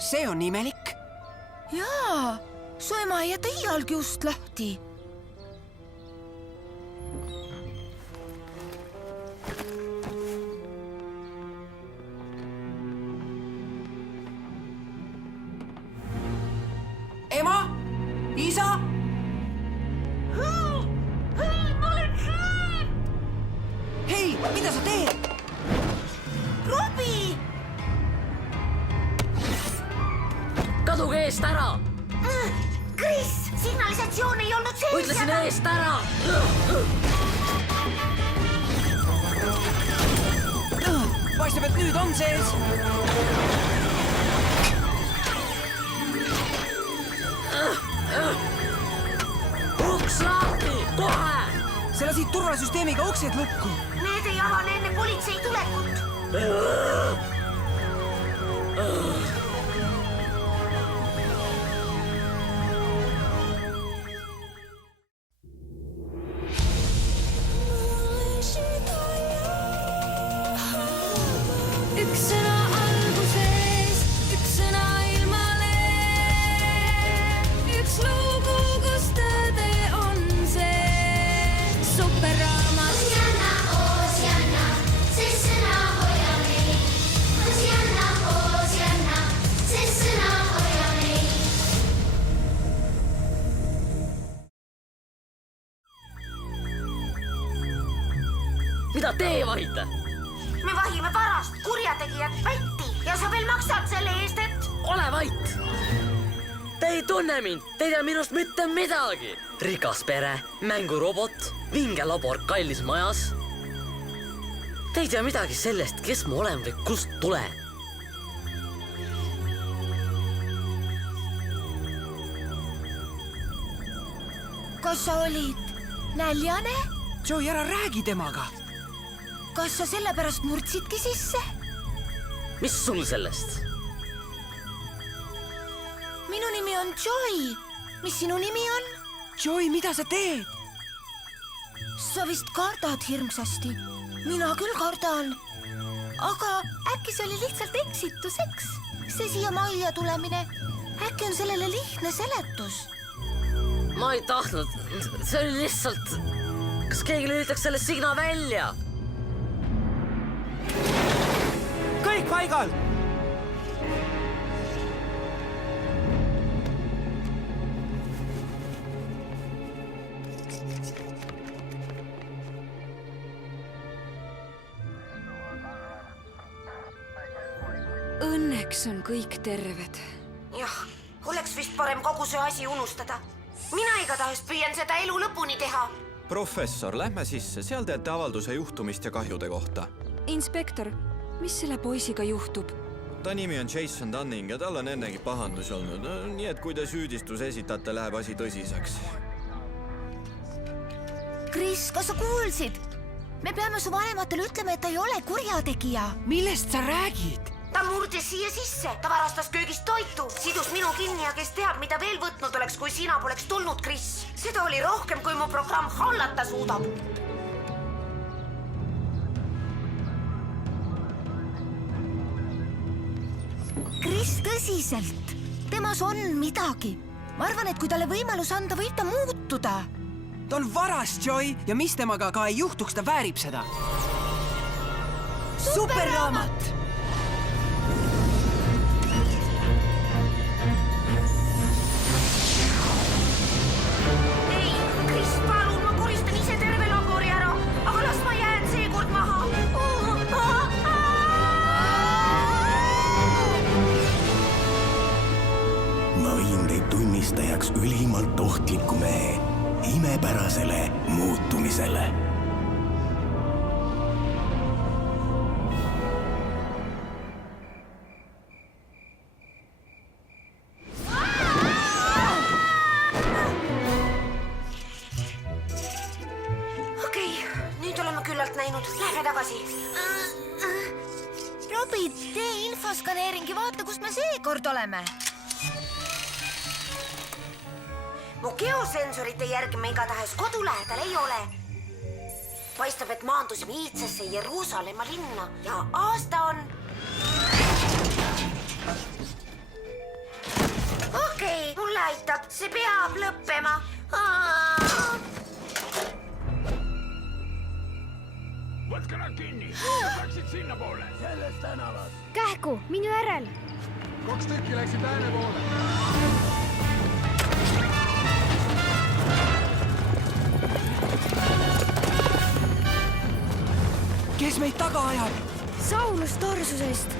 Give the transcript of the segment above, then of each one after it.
See on imelik. Jaa, su ema ei jäta iialgi ust lahti. Ema? Isa? Ma olen siin! Hei, mida sa teed? Robi! Kaduge eest ära! Chris, signalisatsioon ei olnud sees! Ütlesin eest ära! Paistab, et nüüd on sees. Uks lahti! Kohe! Sa lasid turvasüsteemiga uksed lukku. Need ei avane enne politsei tulekut. Üks sõna alguses, üks sõna ilmale. Üks lugu, kus tõde on see superraamat. Oosianna, see sõna hoia meid. Oosianna, see sõna hoia meid. Mida teie vahite? Me vahime varast, kurjategijat pätti ja sa veel maksad selle eest, et... Ole vait! Te ei tunne mind, te ei tea minust mitte midagi. Rikas pere, mängurobot, vinge labor kallis majas. Te ei tea midagi sellest, kes ma olen või kust tulen. Kas sa olid näljane? Joey, ära räägi temaga. Kas sa sellepärast murdsidki sisse? Mis sul sellest? Minu nimi on Joy. Mis sinu nimi on? Joey, mida sa teed? Sa vist kardad hirmsasti. Mina küll kardan. Aga äkki see oli lihtsalt eksituseks? See siia majja tulemine. Äkki on sellele lihtne seletus? Ma ei tahtnud, see oli lihtsalt... Kas keegi lülitaks selle signa välja? Kõik paigal! Õnneks on kõik terved. Jah, oleks vist parem kogu see asi unustada. Mina igatahes püüan seda elu lõpuni teha. Professor, lähme sisse, seal teete avalduse juhtumist ja kahjude kohta. Inspektor, mis selle poisiga juhtub? Ta nimi on Jason Dunning ja tal on ennegi pahandus olnud, nii et kui te süüdistus esitate, läheb asi tõsiseks. Chris, kas sa kuulsid? Me peame su vanematele ütlema, et ta ei ole kurjategija. Millest sa räägid? Ta murdis siia sisse, ta varastas köögist toitu, sidus minu kinni ja kes teab, mida veel võtnud oleks, kui sina poleks tulnud, Chris. Seda oli rohkem, kui mu programm hallata suudab. Chris, tõsiselt. Temas on midagi. Ma arvan, et kui talle võimalus anda, võib ta muutuda. Ta on varas, Joey, ja mis temaga ka ei juhtuks, ta väärib seda. Superraamat! Ei, Chris, palun, ma koristan ise terve labori ära, aga las ma jään seekord maha. Ma viin teid tunnistajaks ülimalt ohtliku mehe imepärasele muutumisele. Okei, nüüd oleme küllalt näinud. Lähme tagasi. Robi, tee infoskaneeringi, vaata, kus me seekord oleme. Mu geosensorite järgi me igatahes kodu lähedal ei ole. Paistab, et maandusime iidsesse Jeruusalemma linna ja aasta on... okei, mulle aitab, see peab lõppema. Võtke nad kinni, läksid sinna poole. Sellest tänavat. Kähku, minu järel. 2 tükki läksid lääne poole. kes meid taga ajab? Saulus Tarsusest.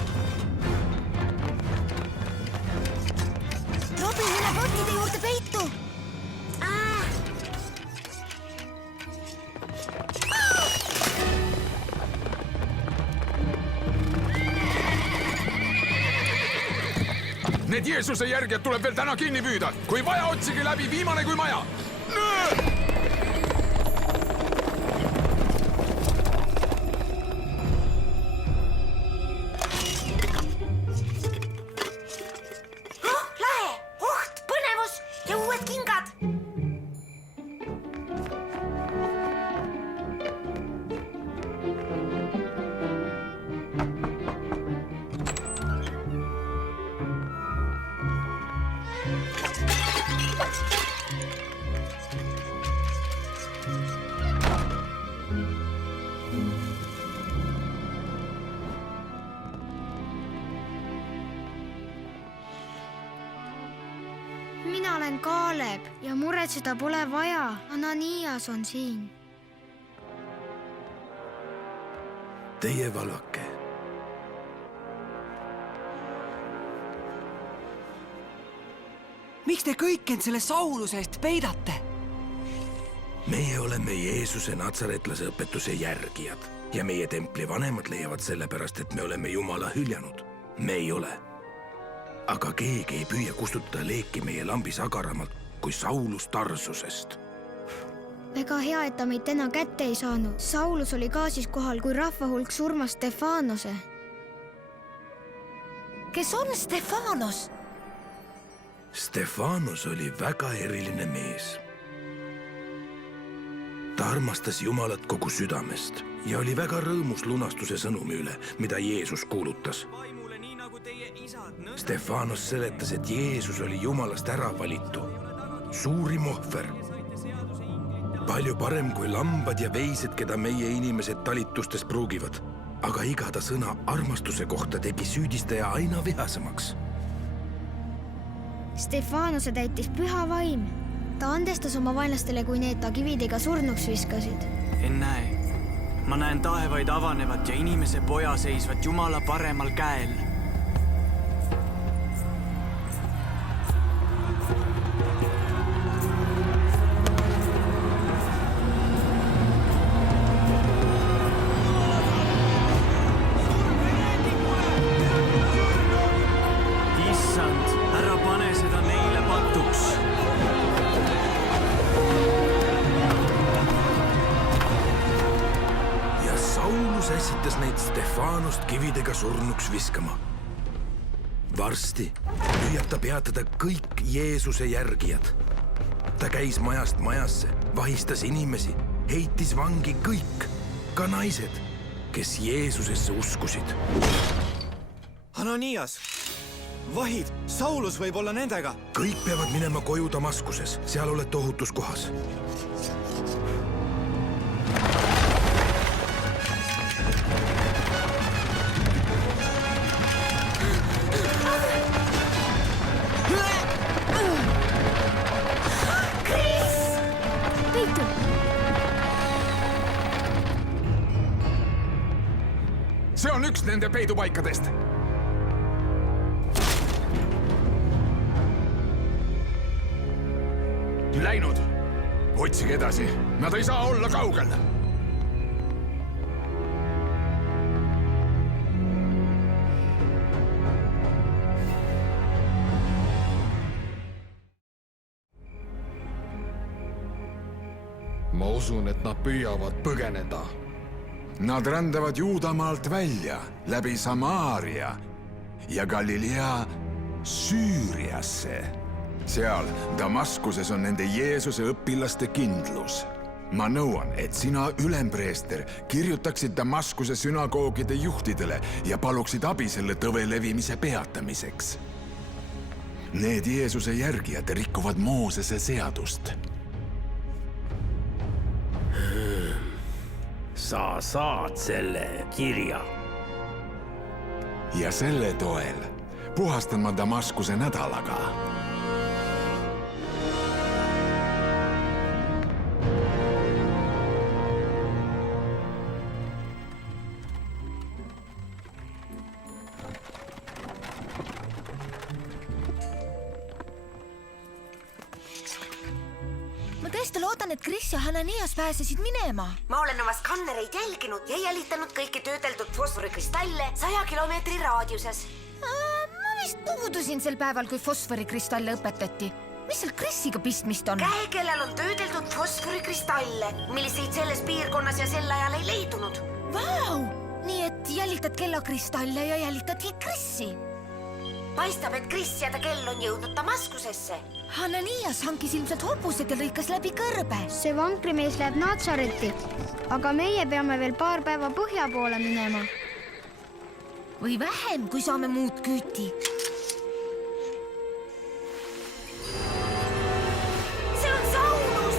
Robin, mine kottide juurde peitu. Need Jeesuse järgijad tuleb veel täna kinni püüda. Kui vaja, otsige läbi, viimane kui maja. Lahe, oht, põnevus ja uued kingad. Mina olen Kaaleb ja muretseda pole vaja. Ananias on siin. Teie valvake. miks te kõik end selle Sauluse eest peidate? Meie oleme Jeesuse natsaretlase õpetuse järgijad ja meie templi vanemad leiavad sellepärast, et me oleme Jumala hüljanud. Me ei ole. Aga keegi ei püüa kustutada leeki meie lambis agaramalt kui Saulus Tarsusest. Väga hea, et ta meid täna kätte ei saanud. Saulus oli ka siis kohal, kui rahvahulk surmas Stefanose. Kes on Stefanos? Stefanos oli väga eriline mees. Ta armastas Jumalat kogu südamest ja oli väga rõõmus lunastuse sõnumi üle, mida Jeesus kuulutas. Stefanos seletas, et Jeesus oli Jumalast ära valitu, suurim ohver. Palju parem kui lambad ja veised, keda meie inimesed talitustes pruugivad. Aga iga ta sõna armastuse kohta tegi süüdistaja aina vihasemaks. Stefanose täitis püha vaim. Ta andestas oma vaenlastele, kui need ta kividega surnuks viskasid. Ennäe, ma näen taevaid avanevat ja inimese poja seisvat Jumala paremal käel. Issand, ära pane seda neile patuks. Ja Saulus ässitas neid Stefanost kividega surnuks viskama. Varsti püüab ta peatada kõik Jeesuse järgijad. Ta käis majast majasse, vahistas inimesi, heitis vangi kõik, ka naised, kes Jeesusesse uskusid. Ananias, vahid, Saulus võib olla nendega. Kõik peavad minema koju Damaskuses, seal olete ohutus kohas. Peitu! See on üks nende peidupaikadest. Läinud. Otsige edasi. Nad ei saa olla kaugel. Ma usun, et nad püüavad põgeneda. Nad rändavad Juudamaalt välja, läbi Samaaria ja Galilea Süüriasse. Seal Damaskuses on nende Jeesuse õpilaste kindlus. ma nõuan, et sina, ülempreester, kirjutaksid Damaskuse sünagoogide juhtidele ja paluksid abi selle tõve levimise peatamiseks. Need Jeesuse järgijad rikuvad Moosese seadust. Sa saad selle kirja. Ja selle toel puhastan ma Damaskuse nädalaga. Ma tõesti loodan, et Chris ja Hananias pääsesid minema. Ma olen oma skannereid jälginud ja jälitanud kõiki töödeldud fosforikristalle 100 kilomeetri raadiuses. Ma vist puudusin sel päeval, kui fosforikristalle õpetati. Mis seal Chrisiga pistmist on? Käekellal on töödeldud fosforikristalle, milliseid selles piirkonnas ja sel ajal ei leidunud. Vau! Nii et jälitad kellakristalle ja jälitadki Chrisi. Paistab, et Chris ja ta kell on jõudnud Damaskusesse. Hananias hankis ilmselt hobused ja lõikas läbi kõrbe. See vankrimees läheb Natsareti, aga meie peame veel paar päeva põhja poole minema. Või vähem, kui saame muud küüti. See on Saulus!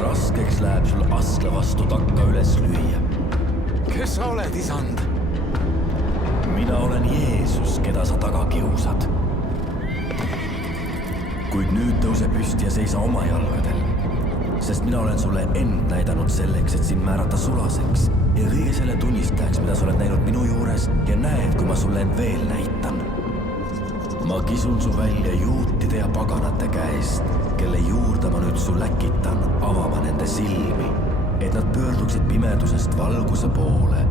Raskeks läheb sul askla vastu takka üles lüüa. Kes sa oled, isand? Mina olen Jeesus, keda sa taga kiusad. Kuid nüüd tõuse püsti ja seisa oma jalgadel, sest mina olen sulle end näidanud selleks, et sind määrata sulaseks ja kõige selle tunnistajaks, mida sa oled näinud minu juures ja näed, kui ma sulle end veel näitan. Ma kisun su välja juutide ja paganate käest, kelle juurde ma nüüd su läkitan avama nende silmi, et nad pöörduksid pimedusest valguse poole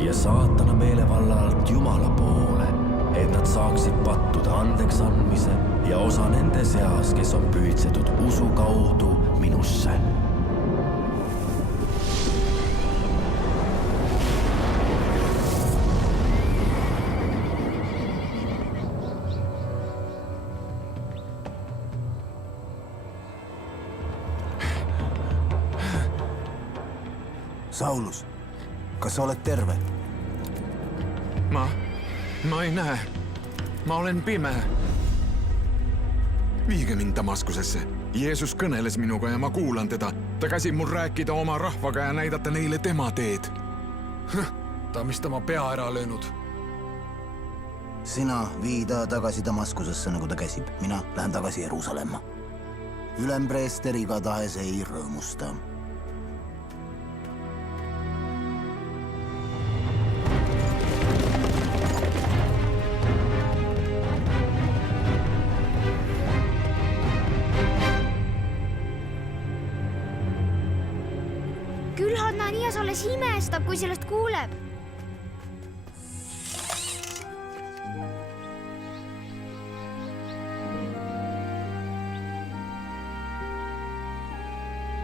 ja saatana meelevalla alt Jumala poole, et nad saaksid pattuda andeks andmise ja osa nende seas, kes on püüdsetud usu kaudu minusse. Saulus, kas sa oled terve? Ma ei näe. Ma olen pime. Viige mind Damaskusesse. Jeesus kõneles minuga ja ma kuulan teda. Ta käsib mul rääkida oma rahvaga ja näidata neile tema teed. Ta on vist oma pea ära löönud. Sina vii ta tagasi Damaskusesse, nagu ta käsib. Mina lähen tagasi Jeruusalemma. Ülempreester igatahes ei rõõmusta. Küll Hananias alles imestab, kui sellest kuuleb.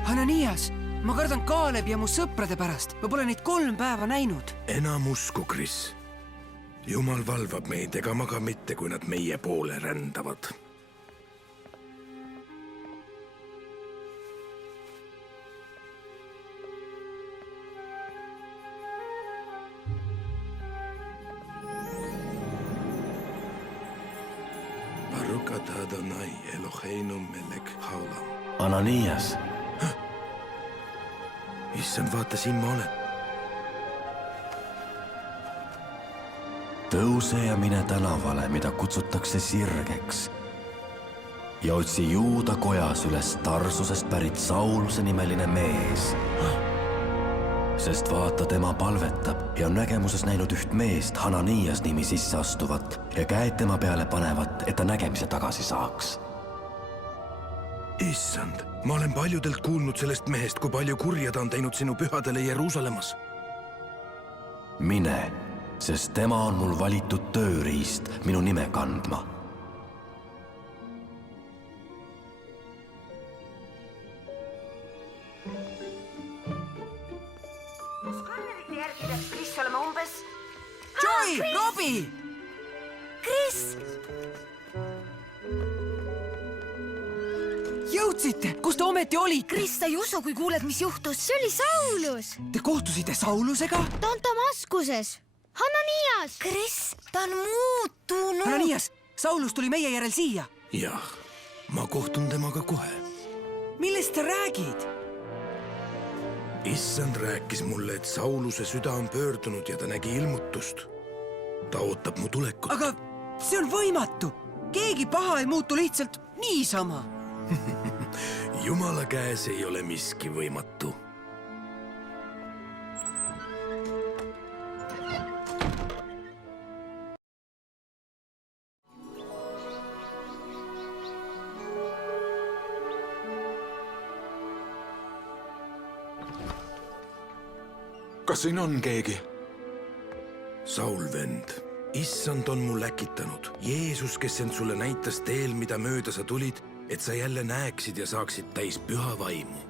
Hananias, ma kardan Kaaleb ja mu sõprade pärast. Ma pole neid 3 päeva näinud. Enam usku, Chris. Jumal valvab meid ega maga mitte, kui nad meie poole rändavad. Adonai Eloheinu melek haolam. Ananias. Issand, vaata, siin ma olen. Tõuse ja mine tänavale, mida kutsutakse Sirgeks. ja otsi Juuda kojas üles Tarsusest pärit Sauluse nimeline mees. Sest vaata, tema palvetab ja on nägemuses näinud üht meest Hananias nimi sisse astuvat ja käed tema peale panevat, et ta nägemise tagasi saaks. Issand, ma olen paljudelt kuulnud sellest mehest, kui palju kurja ta on teinud sinu pühadele Jeruusalemmas. Mine, sest tema on mul valitud tööriist minu nime kandma. Skannerite järgi peaks Chris olema umbes... Joy, Robbie! Chris! Jõudsite, kus te ometi olite? Chris, sa ei usu, kui kuuled, mis juhtus. See oli Saulus. Te kohtusite Saulusega? Ta on Damaskuses. Hananias! Chris, ta on muutunud. Hananias, Saulus tuli meie järel siia. Jah, ma kohtun temaga kohe. Millest sa räägid? Issand rääkis mulle, et Sauluse süda on pöördunud ja ta nägi ilmutust. Ta ootab mu tulekut. Aga see on võimatu. Keegi paha ei muutu lihtsalt niisama. Jumala käes ei ole miski võimatu. Kas siin on keegi? Saul, vend, issand on mul äkitanud. Jeesus, kes end sulle näitas teel, mida mööda sa tulid, et sa jälle näeksid ja saaksid täis püha vaimu.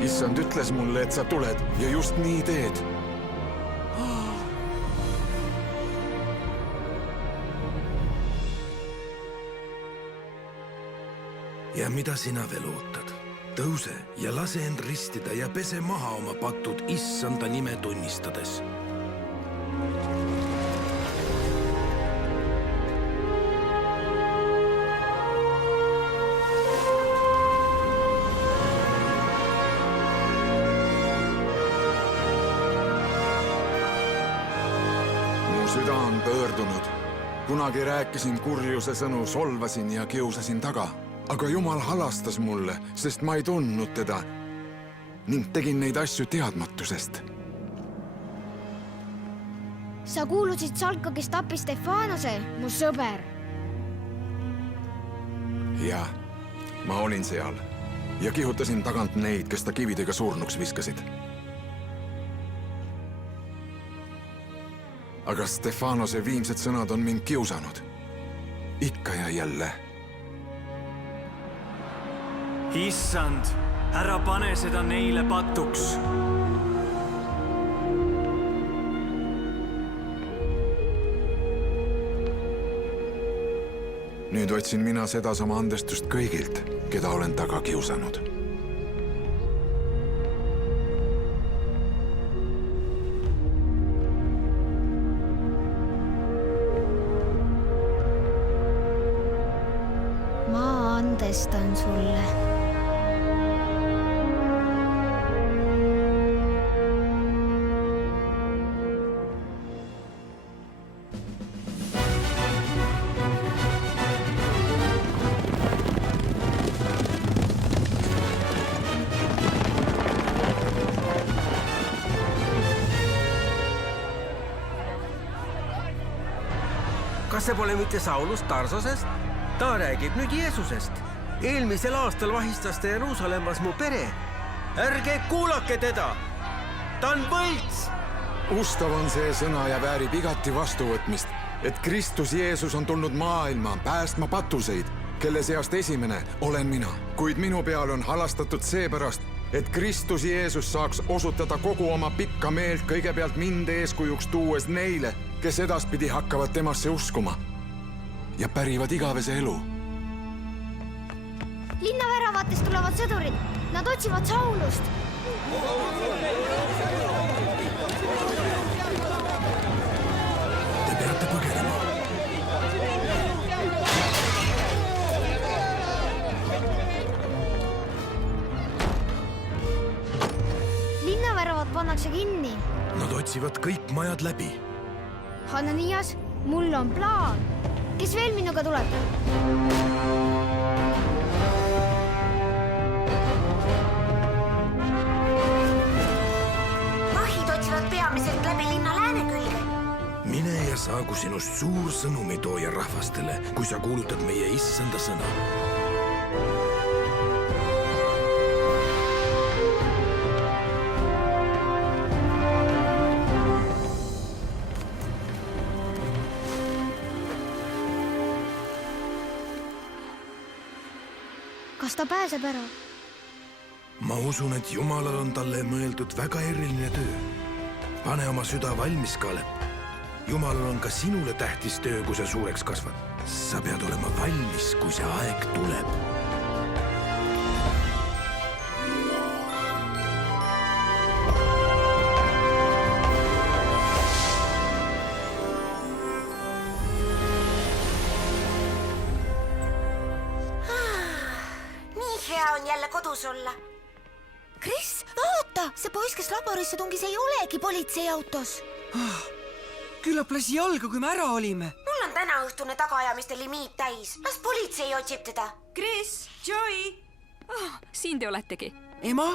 Issand ütles mulle, et sa tuled ja just nii teed. Ja mida sina veel ootad? Tõuse ja lase end ristida ja pese maha oma patud issanda nime tunnistades. Süda on pöördunud. Kunagi rääkisin kurjuse sõnu, solvasin ja kiusasin taga. Aga Jumal halastas mulle, sest ma ei tundnud teda ning tegin neid asju teadmatusest. Sa kuulusid salka, kes tappis Stefanose, mu sõber. Jah, ma olin seal ja kihutasin tagant neid, kes ta kividega surnuks viskasid. Aga Stefanose viimsed sõnad on mind kiusanud. Ikka ja jälle. Issand, ära pane seda neile patuks. Nüüd otsin mina sedasama andestust kõigilt, keda olen taga kiusanud. Andestan sulle. Kas see pole mitte Saulus Tarsosest? Ta räägib nüüd Jeesusest. Eelmisel aastal vahistas ta Jeruusalemmas mu pere. Ärge kuulake teda! Ta on võlts! Ustav on see sõna ja väärib igati vastuvõtmist, et Kristus Jeesus on tulnud maailma päästma patuseid, kelle seast esimene olen mina. Kuid minu peal on halastatud seepärast, et Kristus Jeesus saaks osutada kogu oma pikka meelt kõigepealt mind eeskujuks tuues neile, kes edaspidi hakkavad temasse uskuma ja pärivad igavese elu. Linnaväravatest tulevad sõdurid. Nad otsivad Saulust. Te peate põgenema. linnaväravad pannakse kinni. Nad otsivad kõik majad läbi. Hananias, mul on plaan. Kes veel minuga tuleb? vahid otsivad peamiselt läbi linna lääne külge. Mine ja saagu sinust suur sõnumitooja rahvastele, kui sa kuulutad meie issanda sõna. Kas ta pääseb ära? Ma usun, et Jumalal on talle mõeldud väga eriline töö. Pane oma süda valmis, Kalep. Jumalal on ka sinule tähtis töö, kui sa suureks kasvad. Sa pead olema valmis, kui see aeg tuleb. Hea on jälle kodus olla. Kris, oota! See poiss, kes laborisse tungis, ei olegi politseiautos. Küllap lasi jalga, kui me ära olime. Mul on täna õhtune tagaajamiste limiit täis. Las politsei otsib teda. Kris, Joey! Siin te oletegi. Ema?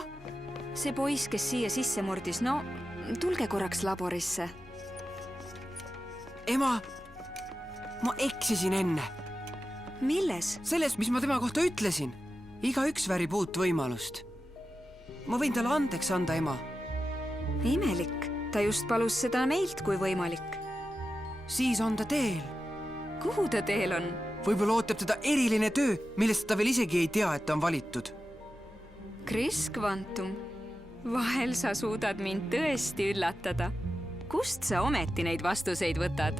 See poiss, kes siia sisse murdis, no tulge korraks laborisse. Ema, ma eksisin enne. Milles? Selles, mis ma tema kohta ütlesin. Igaüks väärib uut võimalust. Ma võin talle andeks anda, ema. Imelik. Ta just palus seda meilt, kui võimalik. Siis on ta teel. Kuhu ta teel on? Võib-olla ootab teda eriline töö, millest ta veel isegi ei tea, et ta on valitud. Kris Quantum, vahel sa suudad mind tõesti üllatada. Kust sa ometi neid vastuseid võtad?